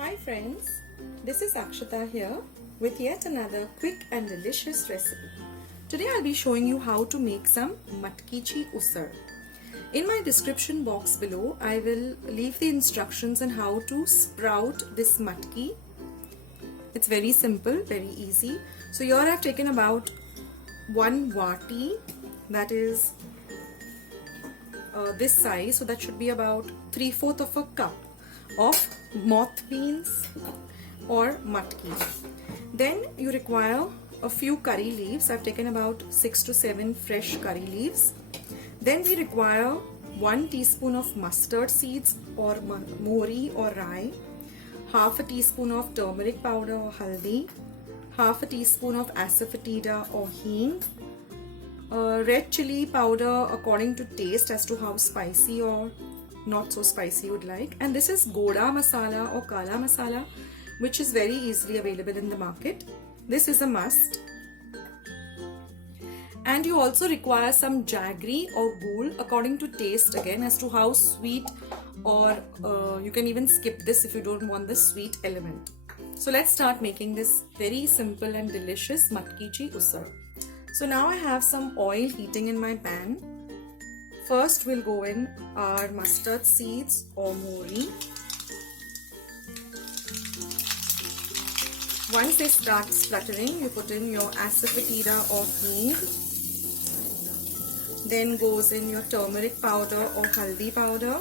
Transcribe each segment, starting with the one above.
Hi friends, this is Akshata here with yet another quick and delicious recipe. Today I'll be showing you how to make some matki chi usad. In my description box below, I will leave the instructions on how to sprout this matki. It's very simple, very easy. So here I've taken about 1 vati, that is this size, so that should be about 3/4 of a cup of moth beans or matki. Then you require a few curry leaves. I've taken about 6 to 7 fresh curry leaves. Then we require 1 teaspoon of mustard seeds or mori or rye, half a teaspoon of turmeric powder or haldi, half a teaspoon of asafoetida or hing, red chili powder according to taste as to how spicy or not so spicy you would like, and this is goda masala or kala masala, which is very easily available in the market. This is a must. And you also require some jaggery or ghul according to taste, again as to how sweet, or you can even skip this if you don't want the sweet element. So let's start making this very simple and delicious matki chi usad. So now I have some oil heating in my pan. First we'll go in our mustard seeds or mori. Once they start spluttering, you put in your asafoetida or hing. Then goes in your turmeric powder or haldi powder.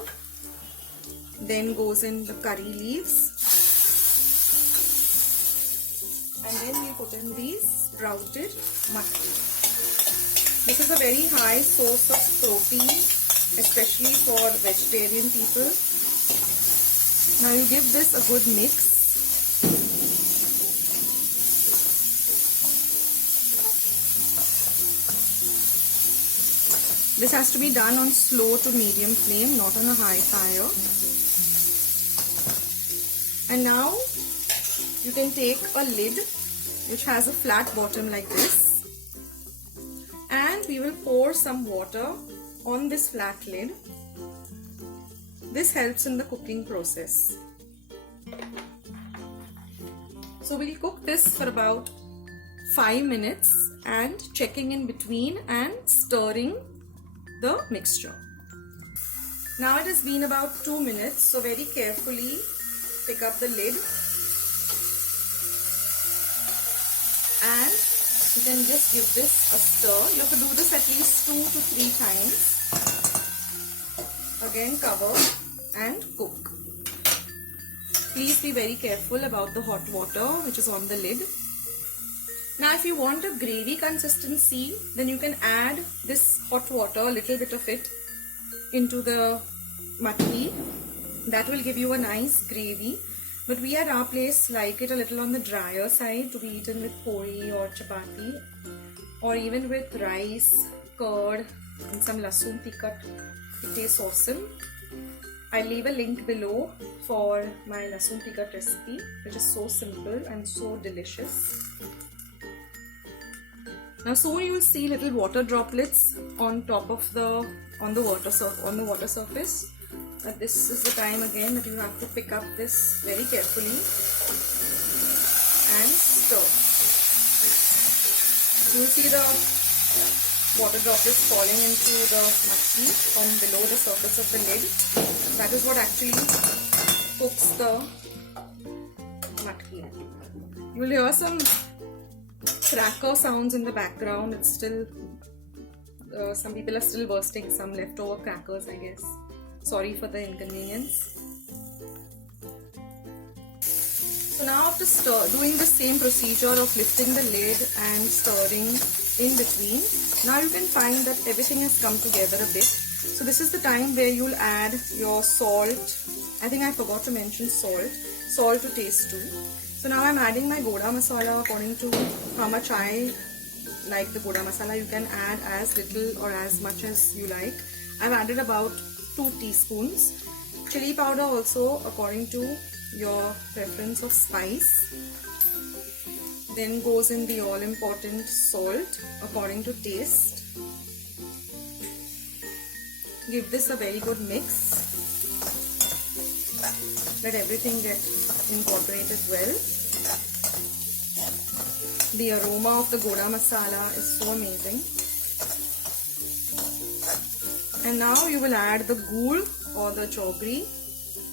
Then goes in the curry leaves. And then you put in these sprouted matki. This is a very high source of protein, especially for vegetarian people. Now you give this a good mix. This has to be done on slow to medium flame, not on a high fire. And now you can take a lid which has a flat bottom like this, and we will pour some water on this flat lid. This helps in the cooking process. So we'll cook this for about 5 minutes and checking in between and stirring the mixture. Now it has been about 2 minutes, so very carefully pick up the lid and you can just give this a stir. You have to do this at least 2 to 3 times. Again, cover and cook. Please be very careful about the hot water which is on the lid. Now if you want a gravy consistency, then you can add this hot water, a little bit of it, into the matki. That will give you a nice gravy. But we at our place like it a little on the drier side, to be eaten with puri or chapati, or even with rice, curd and some lasun tikkat. It tastes awesome. I'll leave a link below for my lasun tikkat recipe, which is so simple and so delicious. Now soon you will see little water droplets on top of the water surface. This is the time again that you have to pick up this very carefully and stir. You will see the water droplets falling into the matki from below the surface of the lid. That is what actually cooks the matki. You will hear some cracker sounds in the background. It's still, some people are still bursting some leftover crackers, I guess. Sorry for the inconvenience. So now after doing the same procedure of lifting the lid and stirring in between, now you can find that everything has come together a bit. So this is the time where you'll add your salt. I think I forgot to mention salt to taste too. So now I'm adding my goda masala according to how much I like the goda masala. You can add as little or as much as you like. I've added about 2 teaspoons. Chili powder also according to your preference of spice. Then goes in the all important salt according to taste. Give this a very good mix. Let everything get incorporate it well. The aroma of the goda masala is so amazing. And now you will add the gur or the jaggery.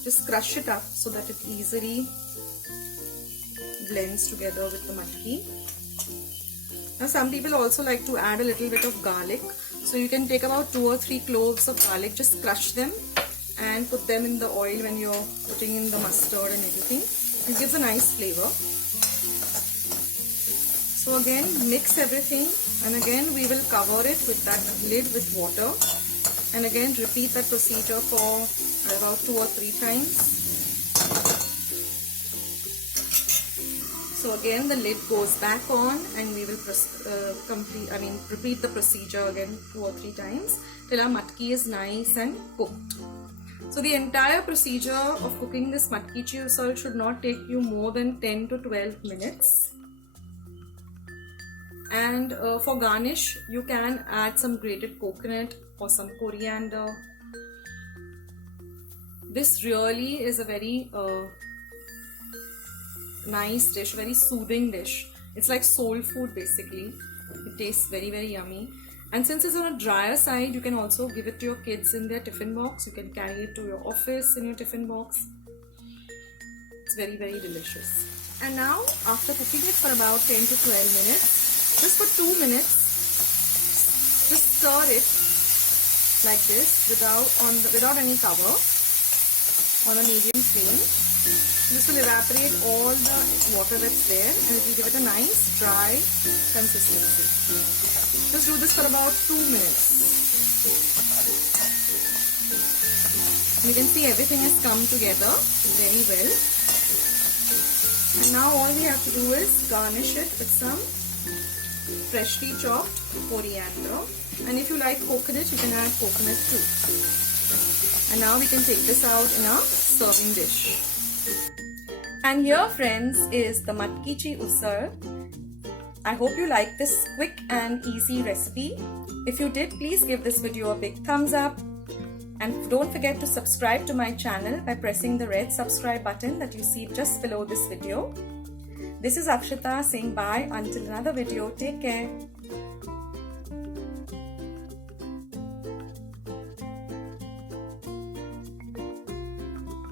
Just crush it up so that it easily blends together with the matki. Now some people also like to add a little bit of garlic. So you can take about 2 or 3 cloves of garlic, just crush them and put them in the oil when you're putting in the mustard and everything. It gives a nice flavor. So again, mix everything, and again we will cover it with that lid with water, and again repeat that procedure for about 2 or 3 times. So again the lid goes back on, and we will repeat the procedure again 2 or 3 times till our matki is nice and cooked. So the entire procedure of cooking this matki chi usal should not take you more than 10 to 12 minutes. And for garnish, you can add some grated coconut or some coriander. This really is a very nice dish, very soothing dish. It's like soul food basically. It tastes very, very yummy. And since it's on a drier side, you can also give it to your kids in their tiffin box. You can carry it to your office in your tiffin box. It's very, very delicious. And now, after cooking it for about 10 to 12 minutes, just for 2 minutes, just stir it like this without any cover on a medium flame. This will evaporate all the water that's there, and it will give it a nice dry consistency. Just do this for about 2 minutes. You can see everything has come together very well. And now all we have to do is garnish it with some freshly chopped coriander, and if you like coconut, you can add coconut too. And now we can take this out in a serving dish. And here, friends, is the matki chi usal. I hope you like this quick and easy recipe. If you did, please give this video a big thumbs up, and don't forget to subscribe to my channel by pressing the red subscribe button that you see just below this video. This is Akshita saying bye until another video. Take care.